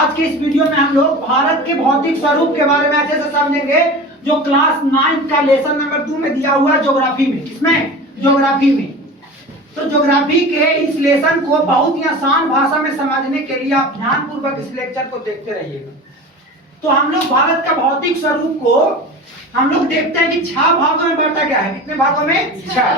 आज के इस वीडियो में हम लोग भारत के भौतिक स्वरूप के बारे में अच्छे से समझेंगे, जो क्लास 9 का लेसन नंबर 2 में दिया हुआ है ज्योग्राफी में। इसमें ज्योग्राफी में तो ज्योग्राफी के इस लेसन को बहुत ही आसान भाषा में समझने के लिए आप ध्यानपूर्वक इस लेक्चर को देखते रहिएगा। तो हम लोग भारत का भौतिक स्वरूप को हम लोग देखते हैं कि 6 भागों में बांटा गया है। कितने भागों में? 6।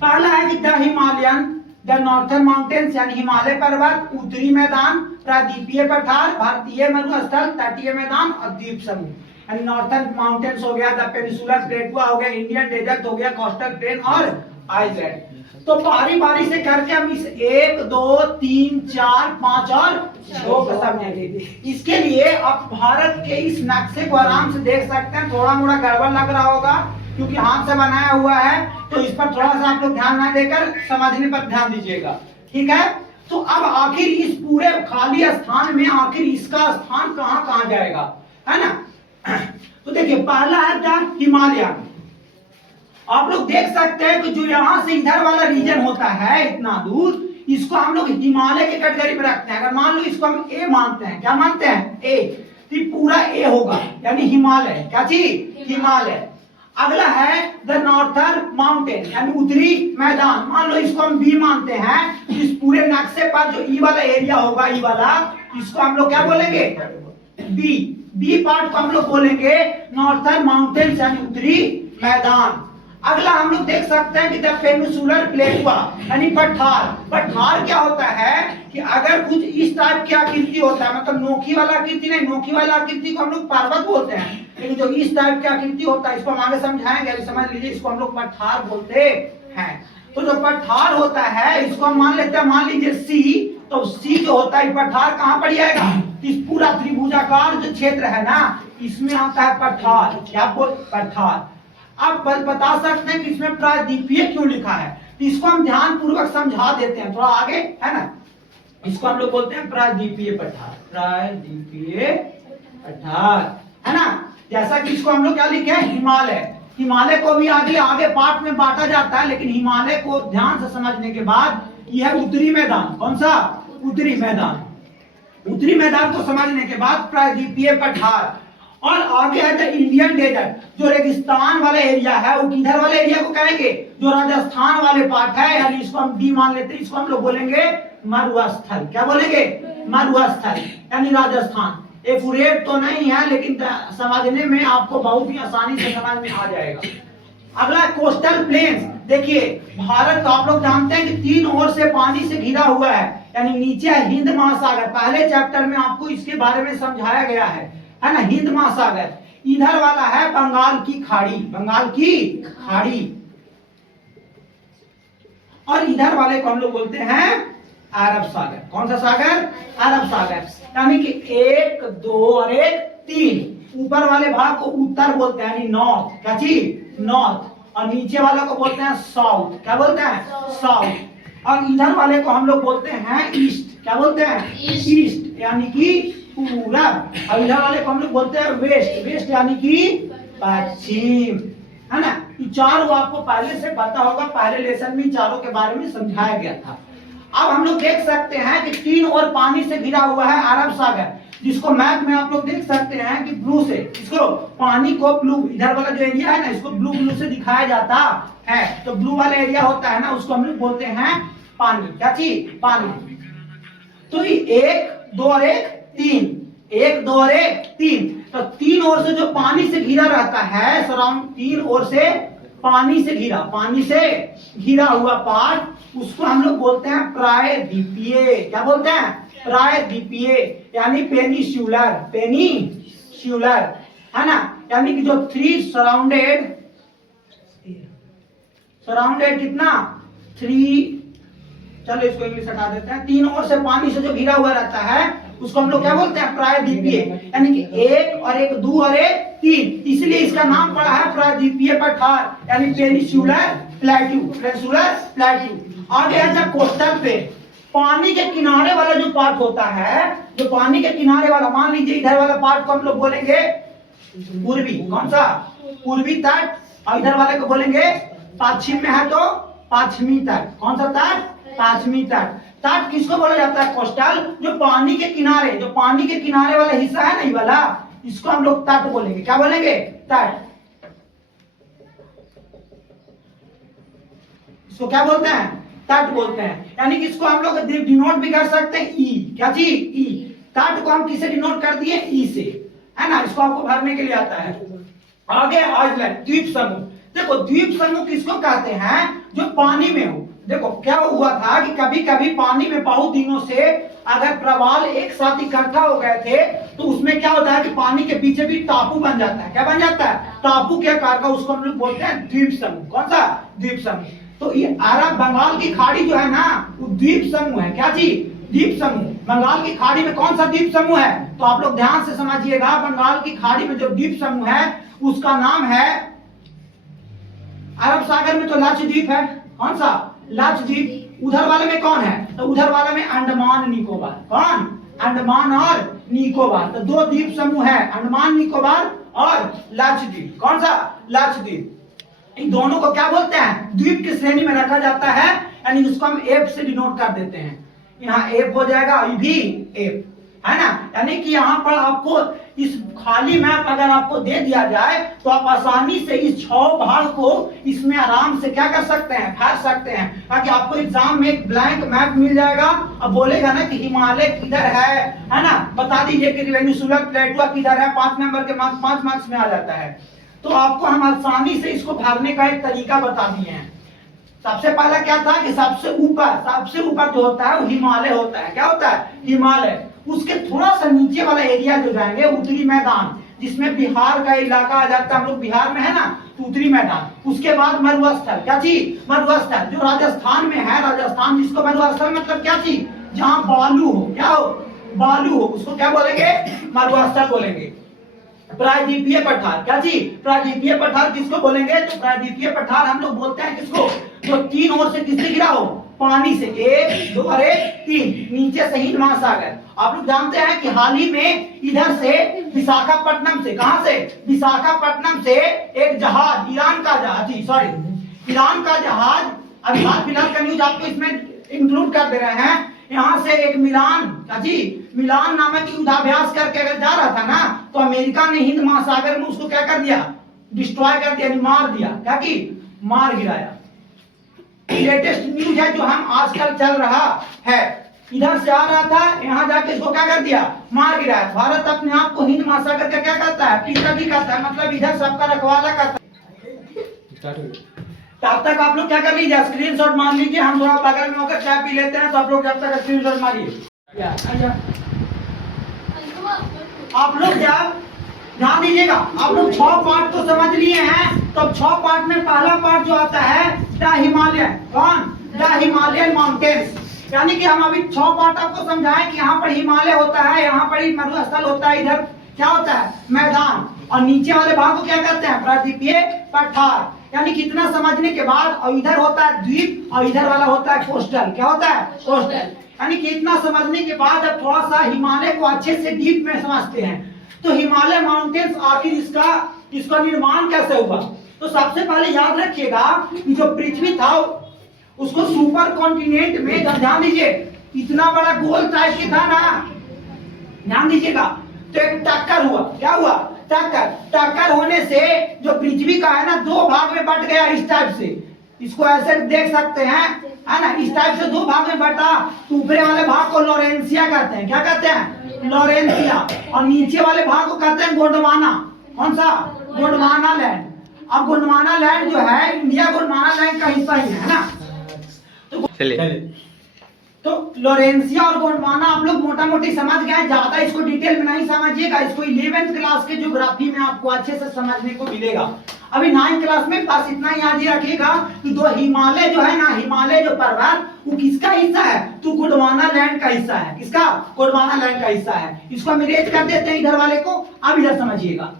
पहला है कि the Himalayan, the northern mountains यानी हिमालय पर्वत, उत्तरी मैदान, प्रायद्वीपीय पठार, भारतीय मरुस्थल, तटीय मैदान और द्वीप समूह। यानी नॉर्थर्न माउंटेन्स हो गया, द पेनिनसुलर प्लेटू हो गया, इंडियन डेजर्ट हो गया, कोस्टल प्लेन और आइलैंड। तो बारी बारी से करके हम इस 1 2 3 4 5 और 6 को समझेंगे। इसके लिए आप भारत के इस नक्शे को आराम से देख सकते हैं। थोड़ा मोड़ा गड़बड़ लग रहा होगा क्योंकि हाथ से बनाया हुआ है, तो इस पर थोड़ा सा आप लोग ध्यान ना देकर समझने पर ध्यान दीजिएगा, ठीक है। तो अब आखिर इस पूरे खाली स्थान में आखिर इसका स्थान कहाँ कहाँ जाएगा, है ना। तो देखिए, पहला है द हिमालयन। आप लोग देख सकते हैं कि जो यहाँ से इधर वाला रीजन होता है इतना दूर, इसको हम लोग हिमालय के कैटेगरी में रखते हैं। अगर मान लो इसको हम ए मानते हैं, क्या मानते हैं? ए, तो पूरा ए होगा यानी हिमालय। क्या चीज? हिमालय। अगला है द नॉर्थर्न माउंटेन यानी उत्तरी मैदान। मान लो इसको हम बी मानते हैं। इस पूरे नक्शे पर जो ई वाला एरिया होगा, ई वाला, इसको हम लोग क्या बोलेंगे? बी। बी पार्ट को हम लोग बोलेंगे नॉर्थर्न माउंटेन्स यानी उत्तरी मैदान। अगला हम लोग देख सकते हैं कि द पेनिनसुलर प्लेटू यानी पठार। पठार क्या होता है कि अगर कुछ इस टाइप की आकृति होता है, मतलब नोकी वाला आकृति नहीं, नोकी वाला आकृति को हम लोग पर्वत बोलते हैं, लेकिन जो इस टाइप की आकृति होता है इसको हम आगे समझाएंगे, अभी समझ लीजिए। इसको हम लोग पठार बोलते हैं। तो जो पठार होता है इसको हम मान लेते हैं, मान लीजिए सी। तो सी जो होता है पठार कहाँ पड़ जाएगा? इस पूरा त्रिभुजाकार जो क्षेत्र है ना, इसमें आता है पठार। क्या बोल? पठार। आप बता सकते हैं कि इसमें प्रायद्वीपीय क्यों लिखा है, तो इसको हम ध्यान पूर्वक समझा देते हैं थोड़ा आगे, है ना। इसको हम लोग बोलते हैं प्रायद्वीपीय पठार। प्रायद्वीपीय पठार, है ना। जैसा कि इसको हम लोग क्या लिखे हैं? हिमालय। हिमालय को भी आगे पार्ट में बांटा जाता है, लेकिन हिमालय को ध्यान से समझने के बाद यह उत्तरी मैदान। कौन सा? उत्तरी मैदान। उत्तरी मैदान को समझने के बाद प्रायद्वीपीय पठार। और आगे है द इंडियन डेजर्ट, जो रेगिस्तान वाला एरिया है, वो किधर वाले एरिया को कहेंगे? जो राजस्थान वाले पार्ट है, यानी इसको हम डी मान लेते हैं। इसको हम लोग बोलेंगे मरुस्थल। क्या बोलेंगे? मरुस्थल यानी राजस्थान। एक्यूरेट तो नहीं है, लेकिन समझने में आपको बहुत ही आसानी से समझ में आ जाएगा। अगला कोस्टल प्लेन्स। देखिए, भारत आप लोग जानते हैं कि 3 ओर से पानी से घिरा हुआ है, यानी नीचे है हिंद महासागर। पहले चैप्टर में आपको इसके बारे में समझाया गया है ना, हिंद महासागर। इधर वाला है बंगाल की खाड़ी। बंगाल की खाड़ी। और इधर वाले को हम लोग बोलते हैं अरब सागर। कौन सा सागर? अरब सागर। यानी कि 1 2 और 1 3। ऊपर वाले भाग को उत्तर बोलते हैं यानी नॉर्थ। क्या चीज? नॉर्थ। और नीचे वाले को बोलते हैं साउथ। क्या बोलते हैं? साउथ। और इधर वाले को हम लोग बोलते हैं ईस्ट। क्या बोलते हैं? ईस्ट यानी कि पूरब। और इधर वाले को हम लोग बोलते हैं वेस्ट। वेस्ट यानी कि पश्चिम, है ना। ये चारों आपको पहले से पता होगा, पहले लेसन में चारों के बारे में समझाया गया था। अब हम लोग देख सकते हैं कि 3 ओर पानी से घिरा हुआ है अरब सागर, जिसको मैप में आप लोग देख सकते हैं कि ब्लू से, इसको पानी को ब्लू, इधर वाला जो एरिया है ना, इसको ब्लू से दिखाया जाता है। तो ब्लू वाला एरिया होता है ना, उसको हम लोग बोलते हैं पानी। क्या चीज? पानी। तो 1 2 और 1 3। 1 2 और 1 3। तो 3 ओर से जो पानी से घिरा रहता है, सराउंड 3 ओर से पानी से घिरा हुआ पार्ट, उसको हम लोग बोलते हैं प्रायद्वीपीय। क्या बोलते हैं? प्रायद्वीपीय यानी पेनिनसुलर। पेनिनसुलर, है ना। यानी कि जो 3 सराउंडेड कितना? 3, चलो इसको इंग्लिश हटा देते हैं। 3 ओर से पानी से जो घिरा हुआ रहता है, उसको हम लोग क्या बोलते हैं? प्रायद्वीपीय। यानी कि 1 और 1 2 और 1 3, इसलिए इसका नाम पड़ा है प्रायद्वीपीय पठार यानी पेनिनसुलर प्लेटू। पेनिनसुलर प्लेटू। आगे है कोस्टल प्लेन। पानी के किनारे वाला जो पार्ट होता है, जो पानी के किनारे वाला, मान लीजिए इधर वाला पार्ट को हम लोग बोलेंगे पूर्वी। कौन सा? पूर्वी तट। और इधर वाले को बोलेंगे पश्चिम में है तो पश्चिमी तट। कौन सा तट? पश्चिमी तट। तट किसको बोला जाता है? कोस्टल। जो पानी के किनारे, जो पानी के किनारे वाला हिस्सा है ना, ये वाला, इसको हम लोग तट बोलेंगे। क्या बोलेंगे? तट। इसको क्या बोलते हैं? तट बोलते हैं। यानी कि इसको हम लोग डिनोट भी कर सकते हैं ई। क्या चीज? ई। तट को हम किसे डिनोट कर दिए? ई से, है ना। इसको आपको भरने के लिए आता है। आगे आइलैंड, द्वीप समूह। देखो द्वीप समूह किसको कहते हैं? जो पानी में हो। देखो क्या हुआ था कि कभी कभी पानी में बहुत दिनों से अगर प्रवाल एक साथ इकट्ठा हो गए थे तो उसमें क्या होता है कि पानी के पीछे भी टापू बन जाता है। क्या बन जाता है? टापू के आकार का। उसको हम लोग बोलते हैं द्वीप समूह। कौन सा? द्वीप समूह। तो ये अरब बंगाल की खाड़ी जो है ना, वो द्वीप समूह है। क्या चीज? द्वीप समूह। बंगाल की खाड़ी में कौन सा द्वीप समूह है? तो आप लोग ध्यान से समझिएगा, बंगाल की खाड़ी में जो द्वीप समूह है उसका नाम है, अरब सागर में तो लक्षद्वीप है। कौन सा? लक्षद्वीप। उधर वाले में कौन है? तो उधर वाले में अंडमान निकोबार। कौन? अंडमान और निकोबार। तो दो द्वीप समूह है, अंडमान निकोबार और लक्षद्वीप। कौन सा? लक्षद्वीप। इन दोनों को क्या बोलते हैं? द्वीप की श्रेणी में रखा जाता है, यानी इसको हम एफ से डिनोट कर देते हैं। यहाँ एफ हो जाएगा, ये भी एफ, है ना। यानी कि यहाँ पर आपको इस खाली मैप अगर आपको दे दिया जाए तो आप आसानी से इस 6 भाग को इसमें आराम से क्या कर सकते हैं? भर सकते हैं। ताकि आपको एग्जाम में एक ब्लैंक मैप मिल जाएगा। अब बोलेगा ना कि हिमालय किधर है ना, बता दीजिए कि पेनिनसुलर प्लेटो किधर है, 5 नंबर के 5 मार्क्स में आ जाता है। तो आपको हम आसानी से इसको भरने का एक तरीका बता दिए हैं। सबसे पहला क्या था कि सबसे ऊपर जो होता है वो हिमालय होता है। क्या होता है? हिमालय। उसके थोड़ा सा नीचे वाला एरिया जो जाएंगे, उत्तरी मैदान, जिसमें बिहार का इलाका आ जाता है। हम लोग बिहार में है ना, तो उत्तरी मैदान। उसके बाद मरुस्थल। क्या चीज? मरुस्थल जो राजस्थान में है। राजस्थान जिसको मरुस्थल मतलब क्या चीज? जहाँ बालू हो। क्या हो? बालू हो, उसको क्या बोलेंगे? मरुस्थल बोलेंगे। प्रायद्वीपीय पठार। क्या चीज? प्रायद्वीपीय पठार किसको बोलेंगे? तो प्रायद्वीपीय पठार हम लोग बोलते हैं किसको? जो 3 ओर से किससे घिरा हो? पानी से। 1 2 और 3। नीचे से हिंद महासागर। आप लोग जानते हैं कि हाल ही में इधर से विशाखापट्टनम से, कहां से? विशाखापट्टनम से एक जहाज, ईरान का जहाज, ईरान का जहाज, अभी हाल फिलहाल का न्यूज आपको इसमें इंक्लूड कर दे रहे हैं। यहाँ से एक मिलान नामक युद्धाभ्यास करके अगर जा रहा था ना, तो अमेरिका ने हिंद महासागर में उसको क्या कर दिया? डिस्ट्रॉय कर दिया, मार दिया। क्या की? मार गिराया। लेटेस्ट न्यूज है जो हम आजकल चल रहा है। इधर से आ रहा था, यहाँ जाके इसको क्या कर दिया? मार गिराया। भारत अपने आप को हिंद महासागर का क्या करता है? पिताजी करता है, मतलब इधर सबका रखवाला करता है। तब तक आप लोग क्या कर लीजिए? स्क्रीनशॉट मार लीजिए। हम थोड़ा बगल में होकर चाय पी लेते हैं, तो आप लोग जब तक स्क्रीनशॉट मारिए। आप लोग जब ध्यान दीजिएगा, आप लोग 6 पार्ट तो समझ लिए हैं। तो 6 पार्ट में पहला पार्ट जो आता है द हिमालयन। कौन? The Himalayan mountains. यानी कि हम अभी 6 पार्ट आपको समझाएं कि यहाँ पर हिमालय होता है, यहाँ पर ही मरुस्थल होता है, इधर क्या होता है? मैदान। और नीचे वाले भाग को क्या कहते हैं? प्रायद्वीपीय पठार। यानी कि इतना समझने के बाद, और इधर होता है द्वीप और इधर वाला होता है कोस्टल। क्या होता है? कोस्टल। यानी कि इतना समझने के बाद अब थोड़ा सा हिमालय को अच्छे से डीप में समझते हैं। तो हिमालय माउंटेन्स आखिर इसका निर्माण कैसे हुआ? तो सबसे पहले याद रखिएगा कि जो पृथ्वी था उसको सुपर कॉन्टिनेंट में, ध्यान दीजिए, इतना बड़ा गोल टाइप के था ना, ध्यान दीजिएगा, तो एक टक्कर हुआ। क्या हुआ? टक्कर होने से जो पृथ्वी का है ना, 2 भाग में बट गया इस टाइप से। इसको ऐसे देख सकते हैं, है ना, इस टाइप से 2 भाग में बटा। तो ऊपरे वाले भाग को लोरेंसिया कहते हैं। क्या कहते हैं? लोरेंसिया। और नीचे वाले भाग को कहते हैं गोंडवाना। कौन सा? गोंडवाना लैंड। अब गोंडवाना लैंड जो है, इंडिया गोंडवाना लैंड का हिस्सा ही है ना। तो लोरेंसिया और गोंडवाना आप लोग मोटा मोटी समझ गए, ज्यादा इसको डिटेल में नहीं समझिएगा। इसको 11th क्लास के ज्योग्राफी में आपको अच्छे से समझने को मिलेगा। अभी 9th क्लास में बस इतना याद ही रखिएगा कि दो हिमालय जो है ना, हिमालय जो पर्वत, वो किसका हिस्सा है? तो गोंडवाना लैंड का हिस्सा है। किसका? गोंडवाना लैंड का हिस्सा है। इसको हम इरेज कर देते हैं इधर वाले को। अब इधर समझिएगा,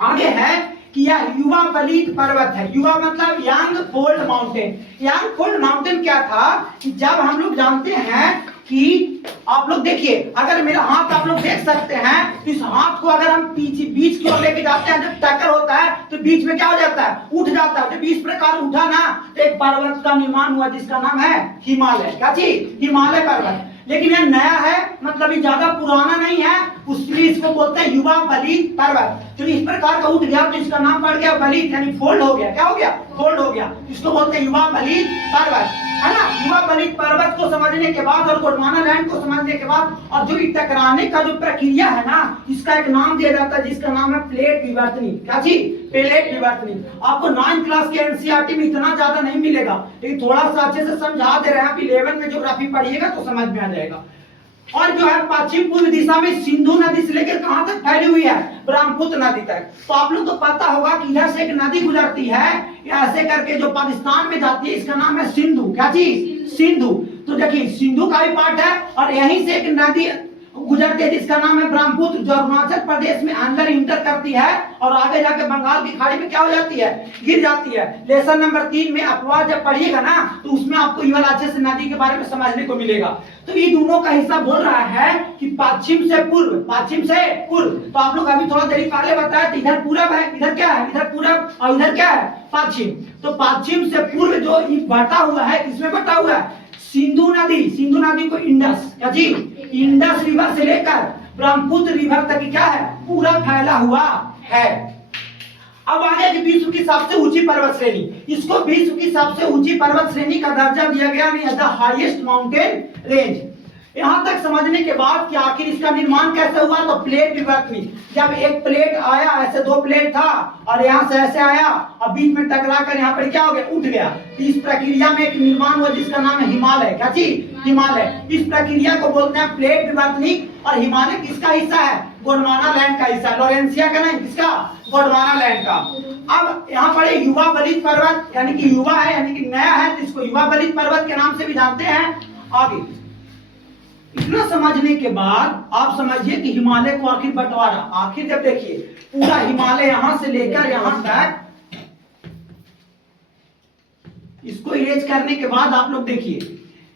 आगे है कि यह युवा बलित पर्वत है। युवा मतलब young fold mountain. Young fold mountain क्या था कि जब हम लोग जानते हैं कि आप लोग देखिए, अगर मेरा हाथ आप लोग देख सकते हैं, तो इस हाथ को अगर हम पीछे बीच की ओर लेके जाते हैं, जब टक्कर होता है तो बीच में क्या हो जाता है, उठ जाता है। जब इस प्रकार उठा ना तो एक पर्वत का निर्माण हुआ जिसका नाम है हिमालय। क्या चीज? हिमालय पर्वत। लेकिन यह नया है, मतलब ये ज्यादा पुराना नहीं है, उसलिए इसको बोलते हैं युवा बलित पर्वत। तो इस प्रकार का उठ गया तो इसका नाम पड़ गया बलित, यानी फोल्ड हो गया। क्या हो गया? फोल्ड हो गया। इसको बोलते हैं युवा बलित पर्वत, है ना। युवा बलित पर्वत को समझने के बाद और गोंडवाना लैंड को समझने के बाद, और जो टकराने का जो प्रक्रिया है ना, इसका एक नाम दिया जाता है जिसका नाम है प्लेट विवर्तनी। क्या चीज? प्लेट विवर्तनी। आपको 9th क्लास के एनसीईआरटी में इतना ज्यादा नहीं मिलेगा, लेकिन थोड़ा सा अच्छे से समझा दे रहे हैं। आप 11 में ज्योग्राफी पढ़िएगा तो समझ में आ जाएगा। और जो है पश्चिम पूर्व दिशा में सिंधु नदी से लेकर कहां तक फैली हुई है? ब्रह्मपुत्र नदी तक। तो आप लोग को पता होगा कि इधर से एक नदी गुजरती है ऐसे करके जो पाकिस्तान में जाती है, इसका नाम है सिंधु। क्या चीज? सिंधु। तो देखिए सिंधु का भी पार्ट है, और यहीं से एक नदी गुजरती है जिसका नाम है ब्रह्मपुत्र, जो अरुणाचल प्रदेश में अंदर इंटर करती है और आगे जाके बंगाल की खाड़ी में क्या हो जाती है? गिर जाती है। लेसन नंबर 3 में अपवाद जब पढ़िएगा ना, तो उसमें आपको ये वाला अच्छे से नदी के बारे में समझने को मिलेगा। तो ये दोनों का हिस्सा बोल रहा है कि पश्चिम से पूर्व, पश्चिम से पूर्व। तो आप लोग अभी थोड़ा देरी पहले बताया तो इधर पूरब है, इधर क्या है? इधर पूरब, और इधर क्या है? पश्चिम। तो पश्चिम से पूर्व जो बटा हुआ है, किसमें बटा हुआ है? सिंधु नदी। सिंधु नदी को इंडस, क्या जी? इंडस रिवर से लेकर ब्रह्मपुत्र रिवर तक क्या है? पूरा फैला हुआ है। अब आगे की विश्व की सबसे ऊंची पर्वत श्रेणी, इसको विश्व की सबसे ऊंची पर्वत श्रेणी का दर्जा दिया गया, द हाईएस्ट माउंटेन रेंज। यहां तक समझने के बाद कि आखिर इसका निर्माण कैसे हुआ, तो प्लेट विवर्तनी। जब एक प्लेट आया, ऐसे 2 प्लेट था, और यहां से ऐसे आया और बीच में टकरा कर यहाँ पर क्या हो गया? उठ गया। तो इस प्रक्रिया में एक निर्माण हुआ जिसका नाम है हिमालय। क्या चीज? हिमालय। इस प्रक्रिया को बोलते हैं प्लेट विवर्तनी। और हिमालय किसका हिस्सा है? गोंडवाना लैंड का हिस्सा। लॉरेंसिया का नहीं, किसका? गोंडवाना लैंड का। अब यहाँ पर युवा बलित पर्वत, यानी कि युवा है, यानी कि नया है, तो इसको युवा बलित पर्वत के नाम से भी जानते हैं। आगे इतना समझने के बाद आप समझिए कि हिमालय को आखिर बंटवारा, आखिर जब देखिए पूरा हिमालय यहां से लेकर यहां तक, इसको इरेज करने के बाद आप लोग देखिए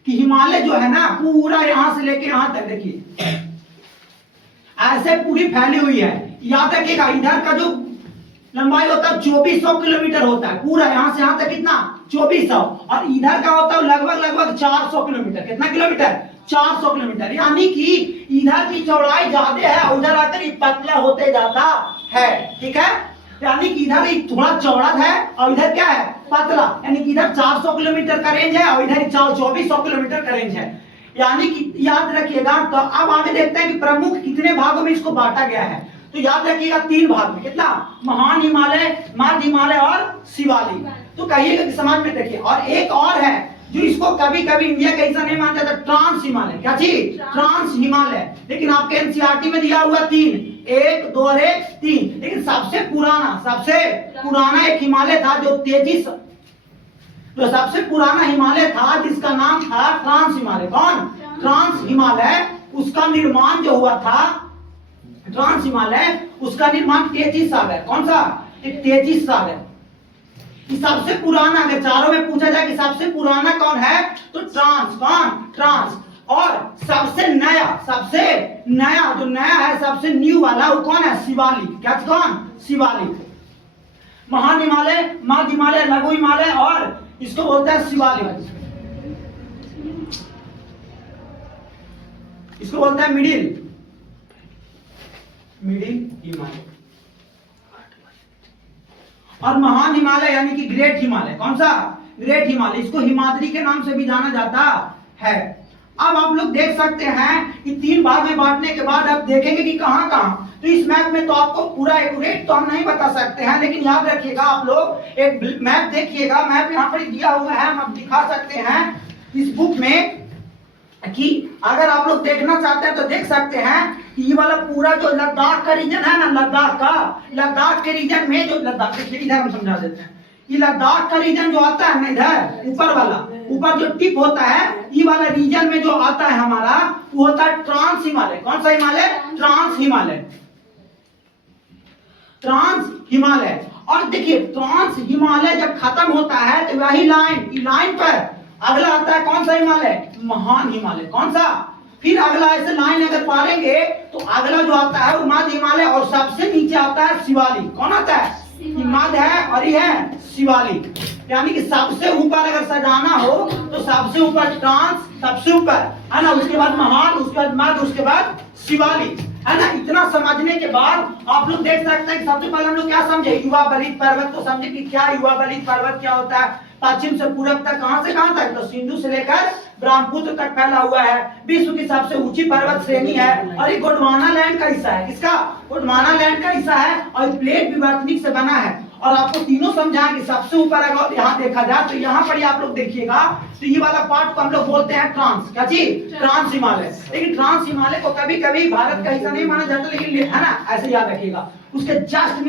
कि हिमालय जो है ना, पूरा यहां से लेकर यहां तक देखिए ऐसे पूरी फैली हुई है। याद रखिएगा इधर का जो लंबाई होता है 2400 किलोमीटर होता है, पूरा यहां से यहां तक कितना? 2400। और इधर का होता है लगभग 400 किलोमीटर। कितना किलोमीटर? 400 किलोमीटर। यानी कि इधर की चौड़ाई ज्यादा है और उधर आकर ये पतला होते जाता है। ठीक है, यानी कि इधर थोड़ा चौड़ा है और इधर क्या है? पतला। यानी कि इधर 400 किलोमीटर का रेंज है और इधर 2400 किलोमीटर का रेंज है। यानी कि याद रखिएगा। तो अब आगे देखते हैं कि प्रमुख कितने भागों में इसको बांटा गया है। तो याद रखिएगा 3 भाग में। कितना? महान हिमालय, मध्य हिमालय और शिवालिक। तो कहिएगा कि समाज में देखिए। और एक और है जो इसको कभी कभी इंडिया का हिस्सा नहीं माना जाता, ट्रांस हिमालय। क्या चीज? ट्रांस हिमालय। लेकिन आपके एनसीईआरटी में दिया हुआ 3, 1, 2 और 3। लेकिन सबसे पुराना एक हिमालय था जो तेजी से, जो सबसे पुराना हिमालय था जिसका नाम था ट्रांस हिमालय। कौन? ट्रांस हिमालय। उसका निर्माण जो हुआ था ट्रांस हिमालय, उसका निर्माण तेजिस सागर। कौन सा? तेजिस सागर। सबसे पुराना, अगर चारों में पूछा जाए कि सबसे पुराना कौन है, तो ट्रांस। कौन? ट्रांस। और सबसे नया जो नया है, सबसे न्यू वाला, वो कौन है? शिवालिक। क्या? कौन? शिवालिक। महान हिमालय, मध्य हिमालय, लघु हिमालय और इसको बोलते हैं शिवालिक। इसको बोलते हैं मिडिल हिमालय। और महान हिमालय यानी कि ग्रेट हिमालय। कौन सा? ग्रेट हिमालय। इसको हिमाद्री के नाम से भी जाना जाता है। अब आप लोग देख सकते हैं कि 3 भाग में बांटने के बाद आप देखेंगे कि कहां कहां। तो इस मैप में तो आपको पूरा एक्यूरेट तो हम नहीं बता सकते हैं, लेकिन याद रखिएगा आप लोग एक मैप देखिएगा। मैप यहाँ पर दिया हुआ है, हम दिखा सकते हैं इस बुक में, कि अगर आप लोग देखना चाहते हैं तो देख सकते हैं कि ये वाला पूरा जो लद्दाख का रीजन है ना, लद्दाख के रीजन में जो लद्दाख, देखिए इधर हम समझा देते हैं। ये लद्दाख का रीजन जो आता है ना, इधर ऊपर वाला, ऊपर जो टिप होता है, ये वाला रीजन में जो आता है हमारा, वो होता है ट्रांस हिमालय। कौन सा हिमालय? ट्रांस हिमालय। ट्रांस हिमालय। और देखिए ट्रांस हिमालय जब खत्म होता है तो वही लाइन पर अगला आता है कौन सा हिमालय? महान हिमालय। कौन सा? फिर अगला ऐसे लाइन अगर पढ़ेंगे तो अगला जो आता है वो मध्य हिमालय, और सबसे नीचे आता है शिवालिक। कौन आता है? मध्य है और ये है शिवालिक। यानी कि सबसे ऊपर अगर सजाना हो तो सबसे ऊपर ट्रांस, सबसे ऊपर है ना, उसके बाद महान, उसके बाद मध्य, उसके बाद शिवालिक, है ना। इतना समझने के बाद आप लोग देख सकते हैं कि सबसे पहले हम लोग क्या समझे? युवा बलित पर्वत को समझे कि क्या युवा बलित पर्वत क्या होता है। पश्चिम से पूरब तक, कहां से कहां तक? तो सिंधु से लेकर ब्रह्मपुत्र तक फैला हुआ है। विश्व की सबसे ऊंची पर्वत श्रेणी है, और ये गोंडवाना लैंड का हिस्सा है। किसका? गोंडवाना लैंड का हिस्सा है, और प्लेट विवर्तनिक से बना है। और आपको तीनों समझा कि सबसे ऊपर अगर यहाँ देखा जाए तो यहाँ पर आप लोग देखिएगा तो ये वाला पार्ट को हम लोग बोलते हैं ट्रांस। क्या चीज? ट्रांस हिमालय। लेकिन ट्रांस हिमालय को कभी कभी भारत का हिस्सा नहीं माना जाता, लेकिन है ना, ऐसे याद रखिएगा। उसके जस्ट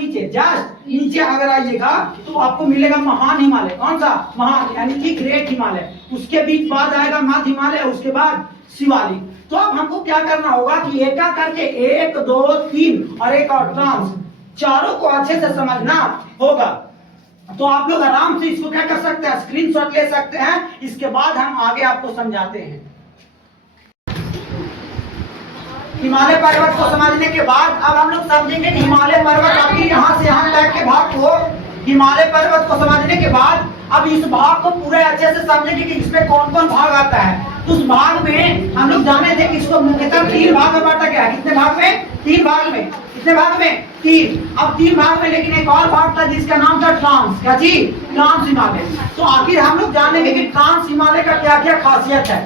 नीचे अगर आइएगा तो आपको मिलेगा महान हिमालय। कौन सा? महान, यानी कि ग्रेट हिमालय। उसके बीच बाद आएगा मध्य हिमालय, उसके बाद शिवालिक। तो अब हमको क्या करना होगा कि एक करके 1 2 3 और एक और ट्रांस, चारों को अच्छे से समझना होगा। तो आप लोग आराम से इसको क्या कर सकते हैं? स्क्रीनशॉट ले सकते हैं। इसके बाद हम आगे आपको समझाते हैं। हिमालय पर्वत को समझने के बाद अब हम लोग समझेंगे कि हिमालय पर्वत आपकी यहाँ से यहाँ तक के भाग को, हिमालय पर्वत को समझने के बाद अब इस भाग को पूरे अच्छे से समझेंगे कि इसमें कौन कौन भाग आता है। तो उस भाग में हम लोग जाने थे कि इसको मुख्यतः 3 भाग में बांटा गया है। कितने भाग में? 3 भाग में। कितने भाग में? 3। अब 3 भाग में, लेकिन एक और भाग था जिसका नाम था ट्रांस। क्या चीज? ट्रांस हिमालय। तो आखिर हम लोग जानेंगे कि ट्रांस हिमालय का क्या क्या खासियत है।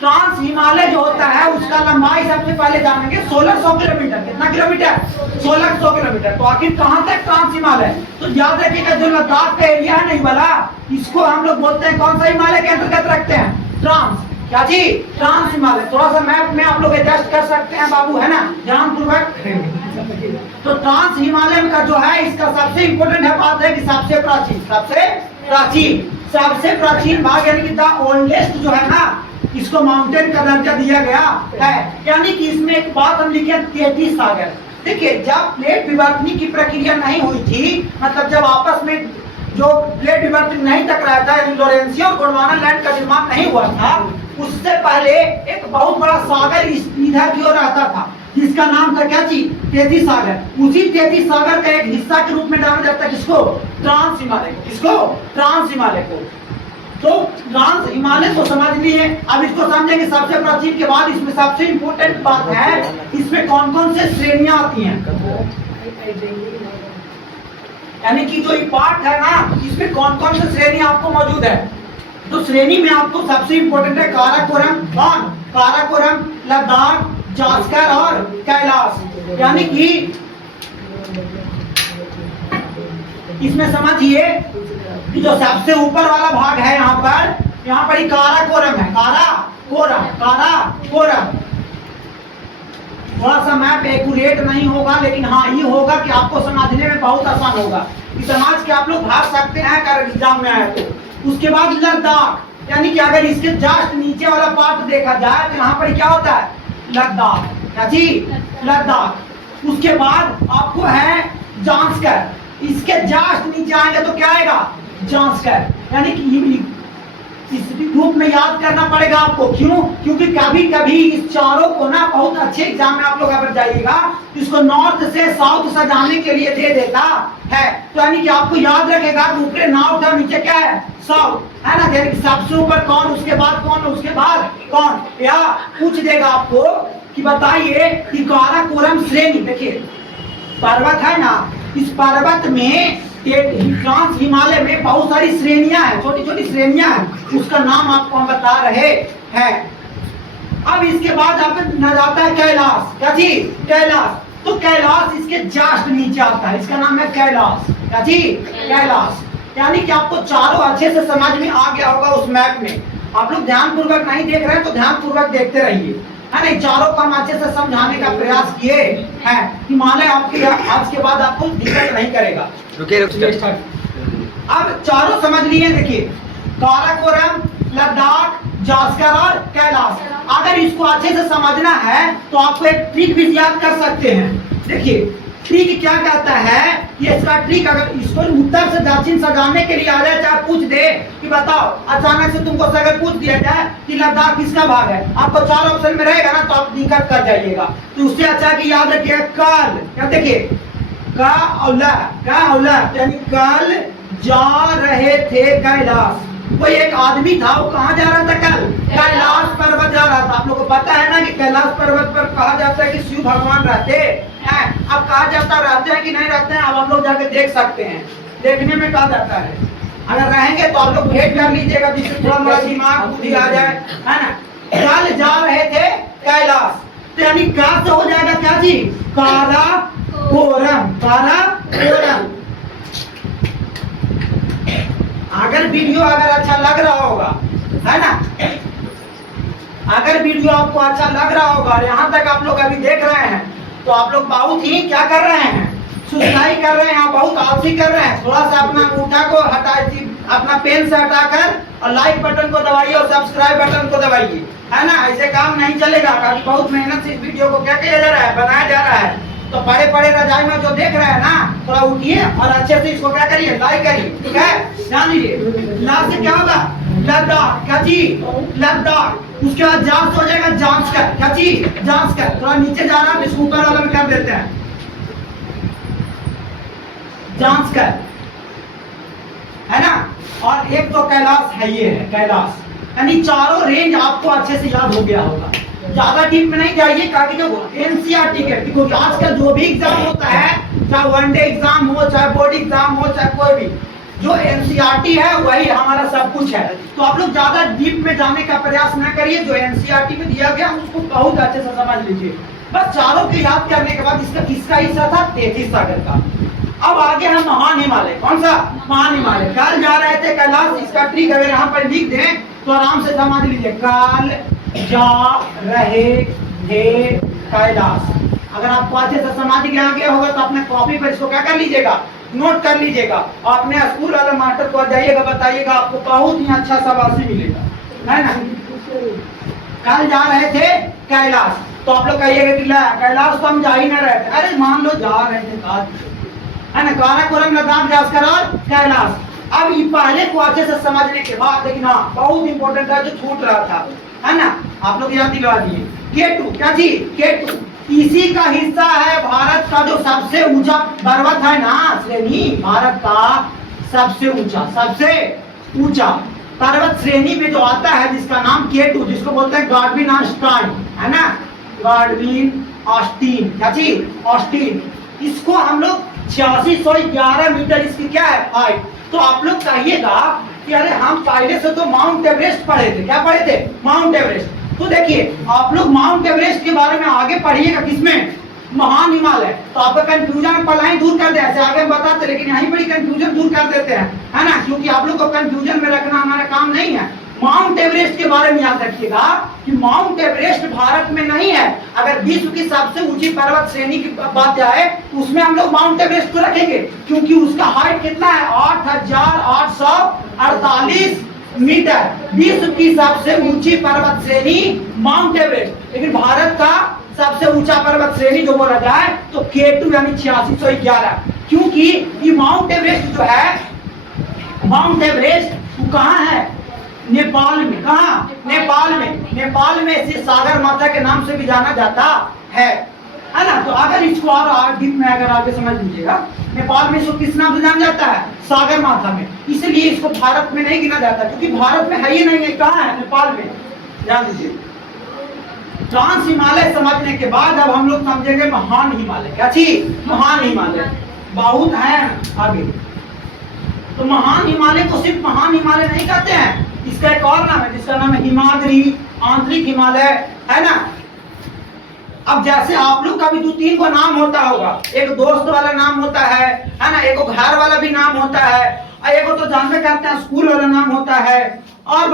ट्रांस हिमालय जो होता है उसका लंबाई सबसे पहले जानेंगे 1600 किलोमीटर। कितना किलोमीटर? 1600 किलोमीटर। तो आखिर कहां तक ट्रांस हिमालय? तो याद रखिएगा जो लद्दाख का एरिया है नहीं वाला, इसको हम लोग बोलते हैं कौन सा हिमालय के अंतर्गत रखते हैं? ट्रांस। क्या जी? ट्रांस हिमालय। थोड़ा सा मैप में आप लोग एडजस्ट कर सकते हैं बाबू, है ना, ध्यानपूर्वक। तो ट्रांस हिमालय का जो है इसका सबसे इंपोर्टेंट है बात है कि सबसे प्राचीन भाग, यानी कि द ओल्डेस्ट जो है ना, इसको माउंटेन का दर्जा दिया गया है। यानी कि इसमें एक बात हम लिखे 33 सागर। देखिए, जब प्लेट विवर्तनिक की प्रक्रिया नहीं हुई थी, मतलब जब आपस में जो प्लेट विवर्तन नहीं टकराया था, लोरेंसी और गोंडवाना लैंड का निर्माण नहीं हुआ था, उससे पहले एक बहुत बड़ा सागर इधर की ओर आता था, जिसका नाम था क्या चीज? 33 सागर। उसी 33 सागर का एक हिस्सा के रूप में जाना जाता है किसको? ट्रांस हिमालय को। किसको? ट्रांस हिमालय को। तो ट्रांस हिमालय को समझ लिए। अब इसको समझेंगे सबसे प्राचीन के बाद इसमें सबसे इंपोर्टेंट बात है, इसमें कौन कौन से श्रेणियां आती हैं। यानी कि जो ये पार्ट है ना, इसमें कौन कौन से श्रेणी आपको मौजूद है। तो श्रेणी में आपको सबसे इंपोर्टेंट है काराकोरम। कौन? काराकोरम, लद्दाख, जास्कर और कैलाश। यानी कि इसमें समझिए कि जो सबसे ऊपर वाला भाग है यहाँ पर ही काराकोरम है। काराकोरम। थोड़ा सा मैप एक्यूरेट नहीं होगा, लेकिन हाँ ये होगा कि आपको समझने में बहुत आसान होगा, कि समझ के आप लोग भाग सकते हैं अगर एग्जाम में आए तो। उसके बाद लद्दाख, यानी कि अगर इसके जस्ट नीचे वाला पार्ट देखा जाए तो यहाँ पर क्या होता है? लद्दाख। क्या जी? लद्दाख। उसके बाद आपको है जांस्कर। इसके जस्ट नीचे आएंगे तो क्या आएगा? जांस्कर। यानी कि इस रूप में याद करना पड़ेगा आपको। क्यों? क्योंकि कभी कभी इस चारों को ना बहुत अच्छे एग्जाम में आप लोग अगर जाइएगा तो इसको नॉर्थ से साउथ सजाने के लिए दे देता है। तो यानी कि आपको याद रखेगा कि ऊपर नॉर्थ है, नीचे क्या है? साउथ, है ना। यानी कि सबसे ऊपर कौन, उसके बाद कौन, उसके बाद कौन, या पूछ देगा आपको कि बताइए कि काराकोरम श्रेणी। देखिए पर्वत है ना, इस पर्वत में ट्रांस हिमालय में बहुत सारी श्रेणियां हैं, छोटी छोटी श्रेणियां हैं, उसका नाम आपको हम बता रहे हैं। अब इसके बाद आप न जाता है कैलाश। क्या चीज? कैलाश। तो कैलाश इसके जस्ट नीचे आता है, इसका नाम है कैलाश। क्या चीज? कैलाश। यानी कि आपको चारों अच्छे से समझ में आ गया होगा उस मैप में। आप लोग ध्यानपूर्वक नहीं देख रहे हैं तो ध्यानपूर्वक देखते रहिए, है नहीं। चारों को हम अच्छे से समझाने का प्रयास किए हैं। हिमालय आपके आज के बाद आपको दिक्कत नहीं करेगा। अब चारों समझ लिए। देखिए काराकोरम, लद्दाख, जास्कर और कैलाश। अगर इसको अच्छे से समझना है तो आपको एक ट्रिक भी याद कर सकते हैं। देखिए ट्रिक क्या कहता है, ये इसका ट्रिक, अगर इसको उत्तर से दक्षिण सजाने के लिए आ जाए, चाहे पूछ दे कि बताओ अचानक से तुमको अगर पूछ दिया जाए कि लद्दाख किसका भाग है, आपको 4 ऑप्शन में रहेगा ना, तो आप दिक्कत कर जाइएगा। तो उससे अच्छा कि याद रखिए कल, क्या देखिए का औला, यानी कल जा रहे थे कैलाश। कोई एक आदमी था, वो कहाँ जा रहा था, कल कैलाश पर्वत जा रहा था। आप लोग को पता है ना कि कैलाश पर्वत पर कहा जाता है कि शिव भगवान रहते हैं। अब कहा जाता रहते हैं कि नहीं रहते हैं, अब हम लोग जाके देख सकते हैं, देखने में कहा जाता है। अगर रहेंगे तो आप लोग भेंट कर लीजिएगा, जिससे थोड़ा मोड़ा दिमाग बुद्धि आ जाए, है ना। कल जा रहे थे कैलाश, तो यानी का से हो जाएगा क्या जी, काराकोरम, काराकोरम। अगर वीडियो अच्छा लग रहा होगा, है ना, अगर वीडियो आपको अच्छा लग रहा होगा और यहाँ तक आप लोग अभी देख रहे हैं, तो आप लोग बहुत ही क्या कर रहे हैं, सुस्ताई कर रहे हैं, बहुत आलसी कर रहे हैं। थोड़ा सा अपना अंगूठा को हटा, अपना पेन से हटाकर और लाइक बटन को दबाइए और सब्सक्राइब बटन को दबाइए, है ना। ऐसे काम नहीं चलेगा, क्योंकि बहुत मेहनत से इस वीडियो को क्या किया जा रहा है, बनाया जा रहा है। तो बड़े बड़े रजाई में जो देख रहे हैं ना, थोड़ा उठिए और अच्छे से इसको क्या करिए, लाइक करिए, ठीक है। ध्यान दीजिए, लास्ट से क्या होगा, लद्दाख, क्या चीज, लद्दाख। उसके बाद जांच हो जाएगा, जांच कर, क्या चीज, जांच कर। थोड़ा नीचे जा रहा है, इसको ऊपर वाला में कर देते हैं, जांच कर, है ना। और एक तो कैलाश है, ये है कैलाश, यानी चारों रेंज आपको अच्छे से याद हो गया होगा। ज्यादा डीप में नहीं जाइए, ताकि जो एनसीईआरटी के, क्योंकि आजकल जो भी एग्जाम होता है, चाहे वनडे एग्जाम हो, चाहे बोर्ड एग्जाम हो, चाहे कोई भी, जो एनसीईआरटी है वही हमारा सब कुछ है। तो आप लोग ज्यादा डीप में जाने का प्रयास न करिए, जो एनसीईआरटी में दिया गया उसको बहुत अच्छे से समझ लीजिए। बस चारों के याद करने के बाद इसका हिस्सा था 33 सागर का। अब आगे हम महान हिमालय, कौन सा, महान हिमालय। कल जा रहे थे कैलाश, इसका ट्रिक अगर यहाँ पर लिख दें तो आराम से समझ लीजिए, कल जा रहे थे कैलाश। अगर आपको अच्छे से समझ गया होगा तो अपने कॉपी पर इसको क्या कर लीजिएगा, नोट कर लीजिएगा, और अपने स्कूल वाले मास्टर को जाइएगा, बताइएगा, आपको बहुत ही अच्छा शाबाशी मिलेगा, है ना। कल जा रहे थे कैलाश, तो आप लोग कहिएगा कि कैलाश तो हम जा ही ना रहे थे। अरे मान लो जा रहे थे, है ना, काराकोरम, लद्दाख, जास्कर और कैलाश। अब ये पहले को अच्छे से समझने के बाद, लेकिन हाँ बहुत इंपॉर्टेंट है जो छूट रहा था, है ना, आप लोग याद दिलवा दिए। K2, क्या जी, K2 इसी का हिस्सा है। भारत का जो सबसे ऊंचा पर्वत है ना, श्रेणी, भारत का सबसे ऊंचा पर्वत श्रेणी में जो आता है, जिसका नाम K2, जिसको बोलते हैं गाडविन ऑस्टीन, है ना, गाडविन ऑस्टीन, क्या चीज, ऑस्टीन। इसको हम लोग 8611 मीटर इसकी क्या है, हाइट। तो आप लोग कहिएगा कि अरे हम पहले से तो माउंट एवरेस्ट पढ़े थे, क्या पढ़े थे, माउंट एवरेस्ट। तो देखिए आप लोग माउंट एवरेस्ट के बारे में आगे पढ़िएगा, किसमें, महान हिमालय। तो आपका कंफ्यूजन पहले ही दूर कर दे, ऐसे आगे हम बताते, लेकिन यहीं पर ही कंफ्यूजन दूर कर देते हैं, है ना, क्योंकि आप लोग को कंफ्यूजन में रखना हमारा काम नहीं है। माउंट एवरेस्ट के बारे में याद रखिएगा कि माउंट एवरेस्ट भारत में नहीं है। अगर विश्व की सबसे ऊंची पर्वत श्रेणी की बात जाए तो उसमें हम लोग माउंट एवरेस्ट को रखेंगे, क्योंकि उसका हाइट कितना है, 8848 मीटर। विश्व की सबसे ऊंची पर्वत श्रेणी माउंट एवरेस्ट, लेकिन भारत का सबसे ऊंचा पर्वत श्रेणी जो बोला जाए तो K2 यानी 8611, क्योंकि ये माउंट एवरेस्ट जो है, माउंट एवरेस्ट वो कहाँ है, नेपाल में। कहाँ, नेपाल में इसे सागर माता के नाम से भी जाना जाता है ना। तो अगर इसको और डीप में अगर आगे समझ लीजिएगा, नेपाल में इसको किस नाम से जाना जाता है, सागर माता में। इसलिए इसको भारत में नहीं गिना जाता, क्योंकि भारत में है ही नहीं है। कहाँ है, नेपाल में, ध्यान दीजिए। ट्रांस हिमालय समझने के बाद अब हम लोग समझेंगे महान हिमालय। क्या चीज, महान हिमालय बहुत है आगे। तो महान हिमालय को सिर्फ महान हिमालय नहीं कहते हैं, इसका एक और नाम है, जिसका नाम है हिमाद्री, आंतरिक हिमालय, है ना। अब जैसे आप लोग का भी 2-3 को नाम होता होगा, एक दोस्त वाला नाम होता है ना, एक घर वाला भी नाम होता है, और एक तो जानते करते हैं स्कूल वाला नाम होता है। और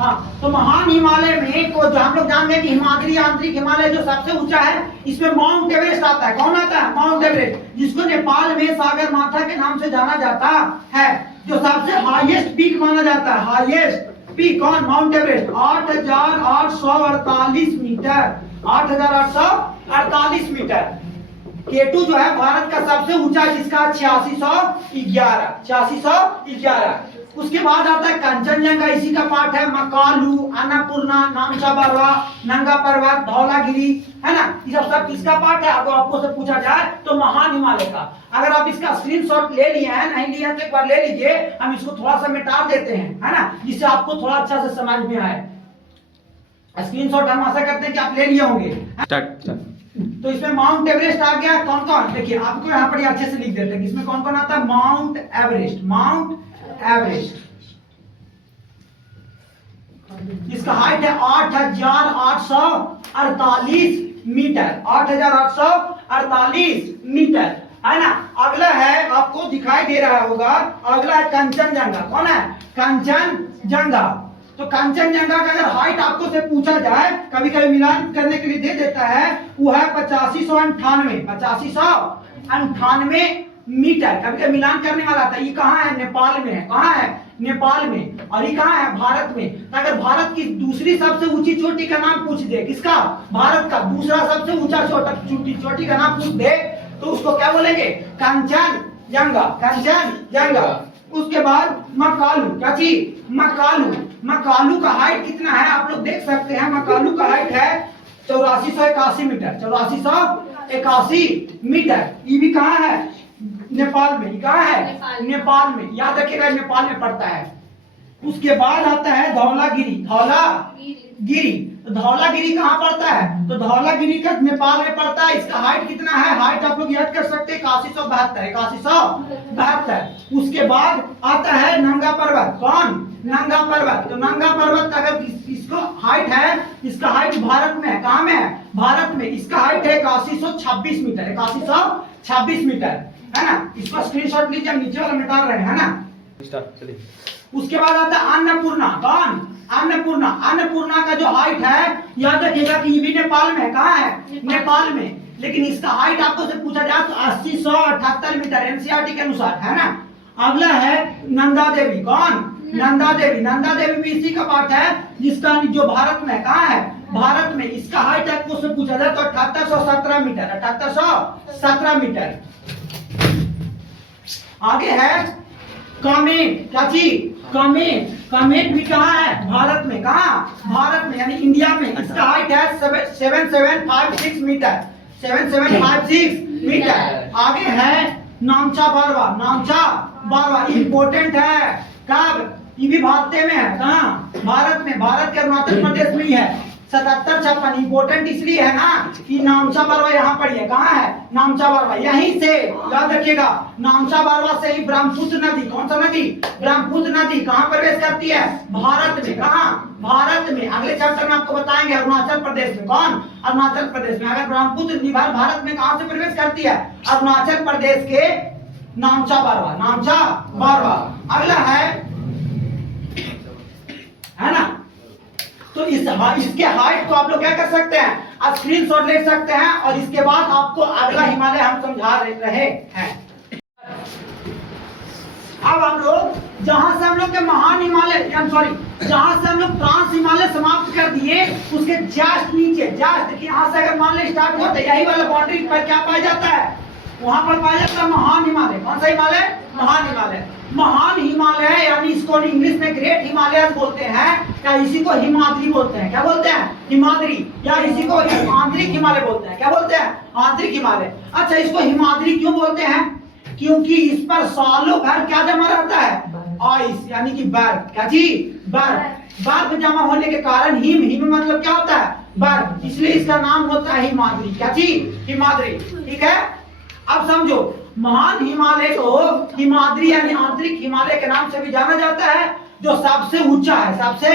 हाँ, तो महान हिमालय में को हम लोग जानते हैं कि हिमाद्री, आंतरिक हिमालय जो सबसे ऊंचा है, इसमें माउंट एवरेस्ट आता है। कौन आता है, माउंट एवरेस्ट, जिसको नेपाल में सागर माथा के नाम से जाना जाता है। जो सबसे हाईएस्ट पीक माना जाता है, हाईएस्ट पीक कौन, Mount Everest, 8848 metre, 8848 metre. K2 जो है भारत का सबसे ऊंचा, जिसका 8611। उसके बाद आता है कंचनजंगा, इसी का पार्ट है। मकालू, अन्नपूर्णा, नामचा बारवा, नंगा पर्वत, धौलागिरी, है ना, ये सब किसका पार्ट है? अगर आपको से पूछा जाए तो महान हिमालय का। अगर आप इसका स्क्रीनशॉट ले लिए हैं, नहीं लिए तो एक बार ले लीजिए, हम इसको थोड़ा सा मिटा देते हैं, है ना, जिससे आपको थोड़ा अच्छा से समझ में आए। स्क्रीनशॉट हम आशा करते हैं कि आप ले लिए होंगे। तो इसमें माउंट एवरेस्ट आ गया। कौन कौन, देखिए आपको यहाँ पर अच्छे से लिख देते हैं इसमें कौन कौन आता है। माउंट एवरेस्ट, माउंट एवरेस्ट, इसका हाइट है 8848 मीटर, 8848 मीटर, है ना। अगला है, आपको दिखाई दे रहा होगा, अगला है कंचनजंगा। कौन है? कंचनजंगा। तो कंचनजंगा का अगर हाइट आपको से पूछा जाए, कभी कभी मिलान करने के लिए दे देता है, वो है 8598 मीटर। कभी कभी मिलान करने वाला था। ये कहाँ है? नेपाल में है। कहाँ है? नेपाल में। और ये कहाँ है? भारत में। तो अगर भारत की दूसरी सबसे ऊंची चोटी का नाम पूछ दे, किसका? भारत का दूसरा सबसे ऊंचा चोटी का नाम पूछ दे, तो उसको क्या बोलेंगे? कंचनजंगा, कंचनजंगा। उसके बाद मकालू, क्या चीज? मकालू। मकालू का हाइट कितना है आप लोग देख सकते हैं। मकालू का हाइट है 8481 मीटर, 8481 मीटर। ये भी कहाँ है? नेपाल में। कहाँ है? नेपाल में। याद रखिएगा, नेपाल में पड़ता है। उसके बाद आता है धौलागिरी, धौलागिरी। तो धौलागिरी कहाँ पड़ता है? तो धौलागिरी का नेपाल में पड़ता है। इसका हाइट कितना है? हाइट आप लोग याद कर सकते हैं 8172। उसके बाद आता है नंगा पर्वत। कौन? नंगा पर्वत। तो नंगा पर्वत अगर इसको हाइट है, इसका हाइट भारत में है। कहाँ में है? भारत में। इसका हाइट है 8126 मीटर, 8126 मीटर, है ना। इसका स्क्रीनशॉट लीजिए, नीचे वाला मिटा रहे हैं, है ना। चलिए। उसके बाद आता है अन्नपूर्णा। कौन? अन्नपूर्णा। अन्नपूर्णा का जो हाइट है, याद रखिएगा कि ये भी नेपाल में है। कहाँ है? नेपाल में। लेकिन इसका हाइट आपको से पूछा जाए तो 8078 मीटर, एनसीईआरटी के अनुसार, है ना। अगला है नंदा देवी। कौन? नंदा देवी। नंदा देवी भी इसी का पार्ट है, जिसका जो भारत में। कहाँ है? भारत में। इसका हाइट आपको से पूछा जाए तो 7817 मीटर, 7817 मीटर। आगे है कामेट। क्या चीज? कामेट। कामेट भी कहाँ है? भारत में। कहाँ? भारत में, यानी इंडिया में। इसका हाइट है 7756 मीटर, 7756 मीटर। आगे है नामचा बारवा। नामचा बारवा इंपोर्टेंट है। कब? ये भी भारत में है। कहाँ? भारत में। भारत के अरुणाचल प्रदेश में ही है। 7756 इंपोर्टेंट इसलिए है ना कि नामचा बारवा यहाँ पर है। कहाँ है? नामचा बारवा। यहीं से याद रखिएगा, नामचा बारवा से ही ब्रह्मपुत्र नदी, कौन सा नदी? ब्रह्मपुत्र नदी कहाँ प्रवेश करती है? भारत में। कहाँ? भारत में। अगले चैप्टर में आपको बताएंगे अरुणाचल प्रदेश में। कौन? अरुणाचल प्रदेश में। अगर ब्रह्मपुत्र नदी भारत में कहाँ से प्रवेश करती है? अरुणाचल प्रदेश के नामचा बारवा, नामचा बारवा। अगला है ना। तो इसके हाइट को आप लोग क्या कर सकते हैं? आप स्क्रीनशॉट ले सकते हैं। और इसके बाद आपको अगला हिमालय हम समझा रहे हैं। अब हम लोग जहां से हम लोग के महान हिमालय, जहां से हम लोग ट्रांस हिमालय समाप्त कर दिए, उसके जस्ट नीचे, जस्ट देखिए यहाँ से अगर मान ले स्टार्ट होते, यही वाला बाउंड्री पर क्या पाया जाता है? वहां पर पाया जाता है महान हिमालय। कौन सा हिमालय? महान हिमालय। महान हिमालय यानी इसको इंग्लिश में ग्रेट हिमालय बोलते हैं, या इसी को हिमाद्री बोलते हैं। क्या बोलते हैं? हिमाद्री। या इसी को आंतरिक हिमालय बोलते हैं। क्या बोलते हैं? आंतरिक हिमालय। अच्छा, इसको हिमाद्री क्यों बोलते हैं? क्योंकि इस पर सालों भर क्या जमा रहता है? आइस, यानी कि बर्फ। क्या चीज? बर्फ। बर्फ जमा होने के कारण हिम मतलब क्या होता है? बर्फ। इसलिए इसका नाम होता है हिमाद्री। क्या चीज? हिमाद्री। ठीक है। अब समझो, महान हिमालय को हिमाद्री यानी आंतरिक हिमालय के नाम से भी जाना जाता है, जो सबसे ऊंचा है। सबसे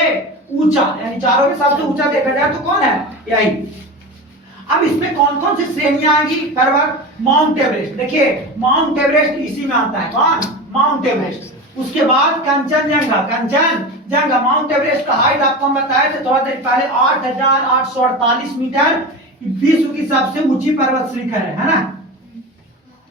ऊंचा यानी चारों में सबसे ऊंचा देखा जाए तो कौन है? यही। अब इसमें कौन कौन सी श्रेणियां आएंगी? पर्वत। Mount Everest. देखिए माउंट एवरेस्ट इसी में आता है। कौन? Mount Everest. उसके बाद कंचनजंगा। कंचनजंगा। माउंट एवरेस्ट का हाइट आपको हम बताए थे थोड़ा देर पहले, 8848 मीटर। विश्व की सबसे ऊंची पर्वत श्रृंखला है ना,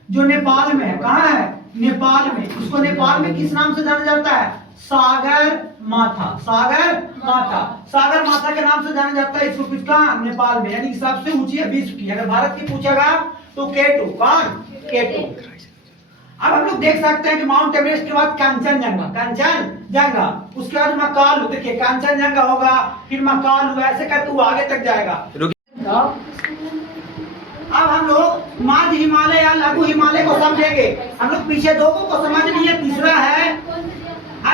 जो नेपाल में है। कहाँ है? नेपाल में। इसको नेपाल में किस नाम से जाना जाता है? सागर माथा। सागर माथा। सागर माथा के नाम से जाना जाता है इसको। किसका? नेपाल में। यानी सबसे ऊंची है विश्व की। अगर भारत की पूछेगा तो K2 कौन K2। अब हम लोग देख सकते हैं कि माउंट एवरेस्ट के बाद कंचनजंगा, उसके बाद मकालू, देखिए कंचनजंगा होगा, फिर मकालू, ऐसे करके वो आगे तक जाएगा। अब हम लोग मध्य हिमालय या लघु हिमालय को समझेंगे। हम लोग पीछे दो को समझ लिए, तीसरा है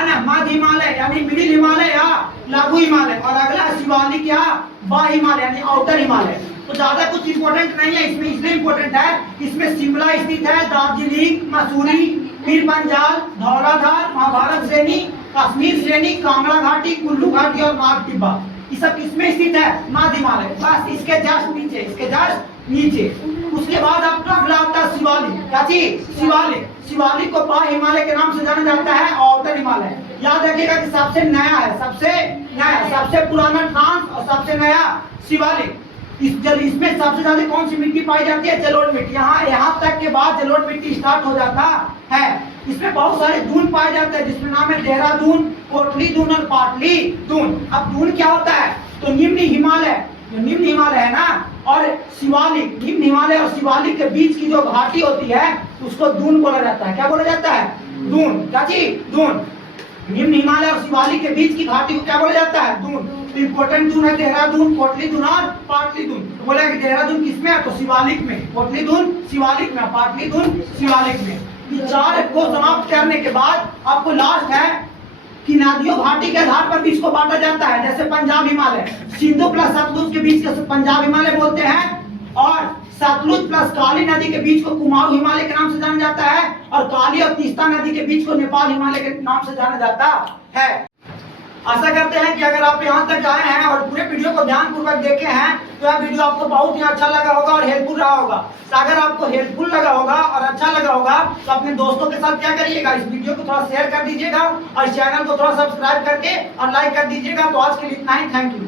ना मध्य हिमालय यानी मिडिल हिमालय या लघु हिमालय, और अगला शिवालिक या बाह्य हिमालय यानी आउटर हिमालय। तो ज्यादा कुछ इंपॉर्टेंट नहीं है इसमें, इसलिए इंपॉर्टेंट है इसमें शिमला स्थित है, दार्जिलिंग, मसूरी, पीर पंजाल, धौलाधार, महाभारत श्रेणी, कश्मीर श्रेणी, कांगड़ा घाटी, कुल्लू घाटी और नाग टिब्बा, ये सब किसमें स्थित है मध्य हिमालय, बस इसके जस्ट नीचे, इसके जस्ट नीचे। उसके बाद आपका अगला आता है शिवालिक, क्या चीज शिवालिक। शिवालिक को बाह्य हिमालय के नाम से जाना जाता है, आउटर हिमालय। याद रखिएगा कि सबसे नया है, सबसे पुराना ट्रांस और सबसे नया शिवालिक। इसमें सबसे ज्यादा कौन सी मिट्टी पाई जाती है, जलोढ़ मिट्टी। यहाँ तक के बाद जलोढ़ मिट्टी स्टार्ट हो जाता है। इसमें बहुत सारे दून पाए जाते हैं जिसमें नाम है देहरादून, कोटली दून और पाटली दून। अब दून क्या होता है, तो निम्न हिमालय है ना, और शिवालिक, निम्न हिमालय और शिवालिक के बीच की जो घाटी होती है उसको दून बोला जाता है। क्या बोला जाता है, दून, क्या चीज दून। निम्न हिमालय और शिवालिक के बीच की घाटी को क्या बोला जाता है, दून। तो इंपोर्टेंट दून है देहरादून, कोटली दून और पाटली दून। तो बोला कि देहरादून किसमें है, तो शिवालिक में, कोटली दून शिवालिक में, पाटली दून शिवालिक में। ये चार को समाप्त करने के बाद आपको लास्ट है कि नदियों घाटी के आधार पर भी इसको बांटा जाता है। जैसे पंजाब हिमालय, सिंधु प्लस सतलुज के बीच के पंजाब हिमालय बोलते हैं, और सतलुज प्लस काली नदी के बीच को कुमाऊं हिमालय के नाम से जाना जाता है, और काली और तीस्ता नदी के बीच को नेपाल हिमालय के नाम से जाना जाता है। आशा करते हैं कि अगर आप यहाँ तक आए हैं और पूरे वीडियो को ध्यानपूर्वक देखे हैं तो यह वीडियो आपको बहुत ही अच्छा लगा होगा और हेल्पफुल रहा होगा। तो अगर आपको हेल्पफुल लगा होगा और अच्छा लगा होगा तो अपने दोस्तों के साथ क्या करिएगा, इस वीडियो को थोड़ा शेयर कर दीजिएगा और चैनल को थोड़ा सब्सक्राइब करके और लाइक कर दीजिएगा। तो आज के लिए इतना ही, थैंक यू।